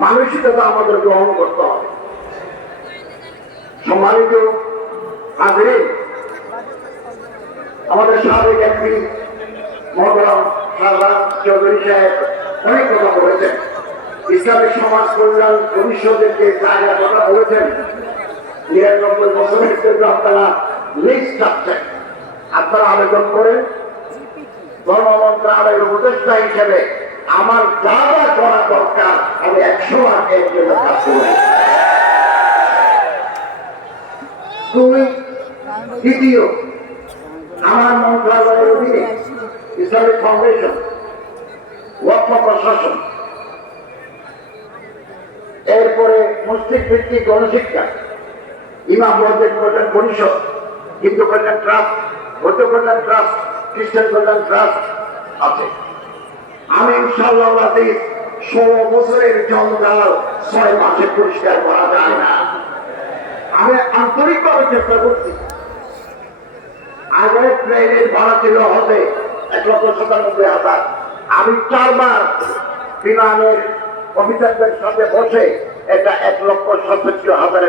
মানসিকতা আমাদের গ্রহণ করতে হবে। সম্মানিত হাজির, আমাদের সাবেক একটি মহতরম সারদার চৌধুরী সাহেব অনেক কথা বলেছেন। ইসলামিক সমাজ কল্যাণ ভবিষ্যতের জায়গা কথা বলেছেন। নিরানব্বই বছরের জন্য আপনারা লিস্ট রাখছেন। আপনারা আবেদন করেন। ধর্ম উপদেষ্টা হিসেবে আমার যা যা করা দরকার, আমি একশো এর জন্য কাজ করব দুই দ্বিতীয়, আমার মন্ত্রণালয়ের অধীনে ইসলামিক ফাউন্ডেশন ওয়াক্ফ প্রশাসন, এরপরে মুসলিম ভিত্তিক গণশিক্ষা, ইমাম বর্গের কল্যাণ পরিষদ, হিন্দু কল্যাণ ট্রাস্ট, বৌদ্ধ কল্যাণ ট্রাস্ট, খ্রিস্টান কল্যাণ ট্রাস্ট আছে। আমি ইনশাল্লাহ ষোলো বছরের জঞ্জাল ছয় মাসে পরিষ্কার করা যায় না। আমি আন্তরিকভাবে চেষ্টা করছি। আগে ট্রেনের ভাড়া ছিল হবে এক লক্ষ সাতানব্বই হাজার। আমি চারবার বিমানের অফিসারদের সাথে বসে এটা এক লক্ষ সত্তর হাজারে